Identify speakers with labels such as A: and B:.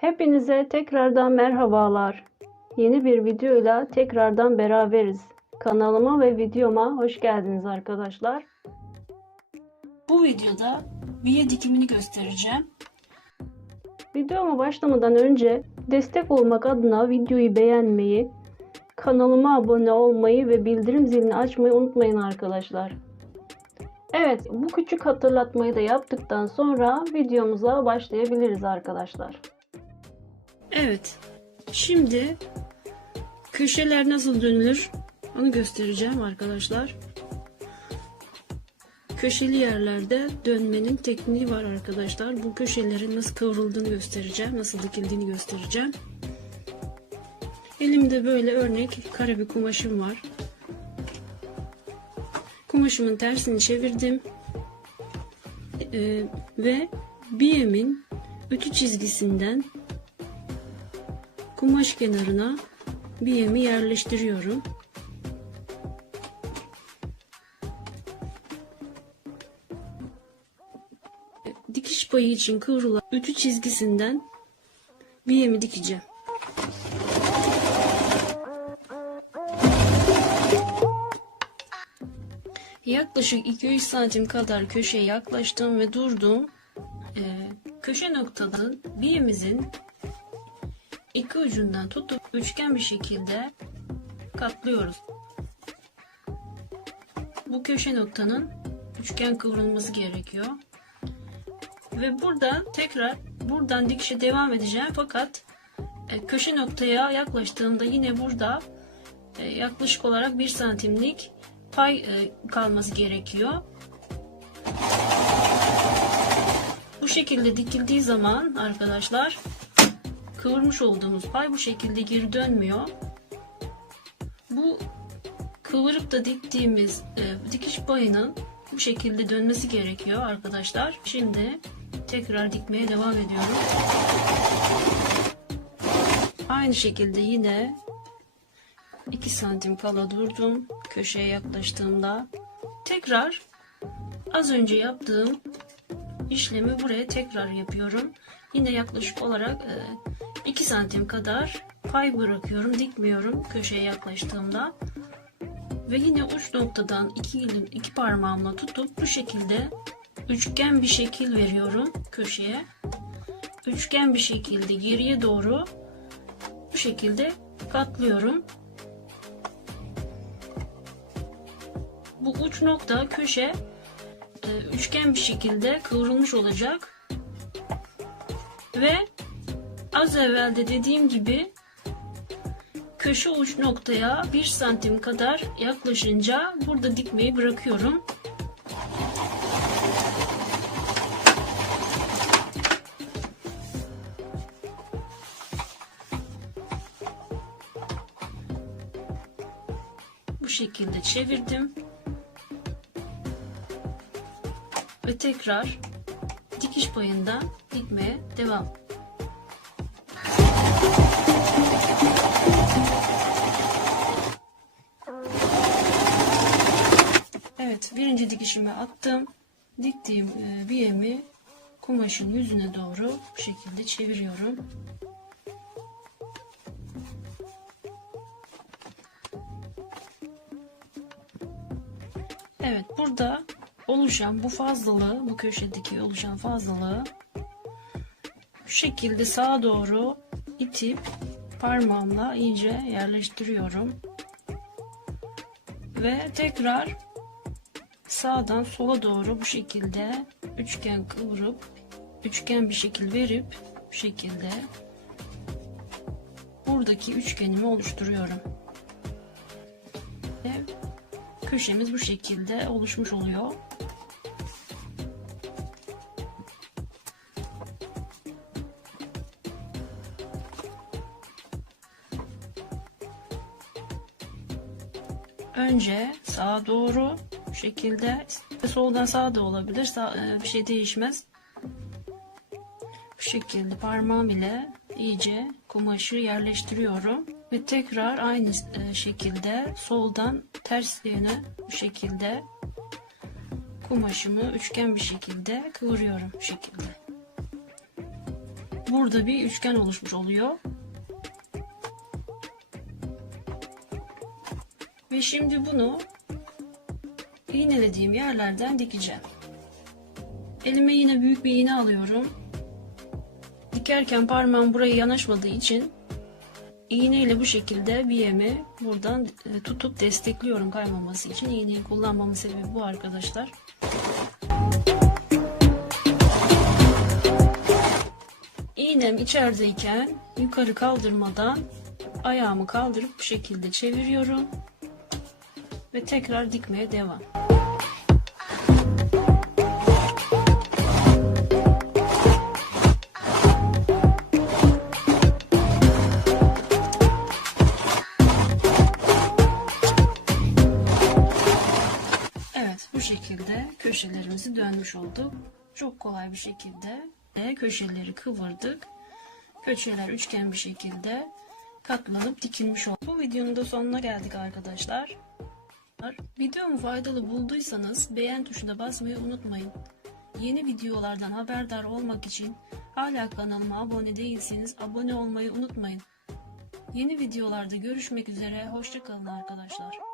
A: Hepinize tekrardan merhabalar. Yeni bir videoyla tekrardan beraberiz. Kanalıma ve videoma hoş geldiniz arkadaşlar.
B: Bu videoda biye dikimini göstereceğim.
A: Videoma başlamadan önce destek olmak adına videoyu beğenmeyi, kanalıma abone olmayı ve bildirim zilini açmayı unutmayın arkadaşlar. Evet, bu küçük hatırlatmayı da yaptıktan sonra videomuza başlayabiliriz arkadaşlar.
B: Evet. Şimdi köşeler nasıl dönülür onu göstereceğim arkadaşlar. Köşeli yerlerde dönmenin tekniği var arkadaşlar. Bu köşelerin nasıl kıvrıldığını göstereceğim. Nasıl dikildiğini göstereceğim. Elimde böyle örnek kare bir kumaşım var. Kumaşımın tersini çevirdim. Ee, ve biyemin ütü çizgisinden kumaş kenarına biyemi yerleştiriyorum. Dikiş payı için kıvrılan ütü çizgisinden biyemi dikeceğim. Yaklaşık 2-3 santim kadar köşeye yaklaştım ve durdum. Ee, köşe noktadan biyemizin iki ucundan tutup üçgen bir şekilde katlıyoruz. Bu köşe noktanın üçgen kıvrılması gerekiyor. Ve buradan tekrar buradan dikişe devam edeceğim fakat e, köşe noktaya yaklaştığımda yine burada e, yaklaşık olarak 1 santimlik pay e, kalması gerekiyor. Bu şekilde dikildiği zaman arkadaşlar kıvırmış olduğumuz pay bu şekilde geri dönmüyor. Bu kıvırıp da diktiğimiz e, dikiş payının bu şekilde dönmesi gerekiyor arkadaşlar. Şimdi tekrar dikmeye devam ediyorum. Aynı şekilde yine 2 santim kala durdum köşeye yaklaştığımda. Tekrar az önce yaptığım işlemi buraya tekrar yapıyorum. Yine yaklaşık olarak 2 santim kadar pay bırakıyorum. Dikmiyorum köşeye yaklaştığımda. Ve yine uç noktadan iki, elim, iki parmağımla tutup bu şekilde üçgen bir şekil veriyorum köşeye. Üçgen bir şekilde geriye doğru bu şekilde katlıyorum. Bu uç nokta köşe e, üçgen bir şekilde kıvrılmış olacak. Ve az evvel de dediğim gibi köşe uç noktaya 1 santim kadar yaklaşınca burada dikmeyi bırakıyorum. Bu şekilde çevirdim. Ve tekrar dikiş payından dikmeye devam. Evet birinci dikişimi attım. Diktiğim e, biyemi kumaşın yüzüne doğru bu şekilde çeviriyorum. Evet burada oluşan bu fazlalığı bu köşedeki oluşan fazlalığı bu şekilde sağa doğru itip parmağımla iyice yerleştiriyorum. Ve tekrar sağdan sola doğru bu şekilde üçgen kıvırıp üçgen bir şekil verip bu şekilde buradaki üçgenimi oluşturuyorum. Ve köşemiz bu şekilde oluşmuş oluyor. Önce sağa doğru bu şekilde soldan sağa da olabilir sağ, bir şey değişmez. Bu şekilde parmağım ile iyice kumaşı yerleştiriyorum ve tekrar aynı şekilde soldan ters yöne bu şekilde kumaşımı üçgen bir şekilde kıvırıyorum bu şekilde. burada bir üçgen oluşmuş oluyor. Ve şimdi bunu iğnelediğim yerlerden dikeceğim. Elime yine büyük bir iğne alıyorum. Dikerken parmağım buraya yanaşmadığı için iğneyle bu şekilde bir yemi buradan e, tutup destekliyorum kaymaması için. İğneyi kullanmamın sebebi bu arkadaşlar. İğnem içerideyken yukarı kaldırmadan ayağımı kaldırıp bu şekilde çeviriyorum ve tekrar dikmeye devam. Evet bu şekilde köşelerimizi dönmüş olduk. Çok kolay bir şekilde de köşeleri kıvırdık. Köşeler üçgen bir şekilde katlanıp dikilmiş oldu. Bu videonun da sonuna geldik arkadaşlar. Videomu faydalı bulduysanız beğen tuşuna basmayı unutmayın. Yeni videolardan haberdar olmak için hala kanalıma abone değilseniz abone olmayı unutmayın. Yeni videolarda görüşmek üzere. Hoşçakalın arkadaşlar.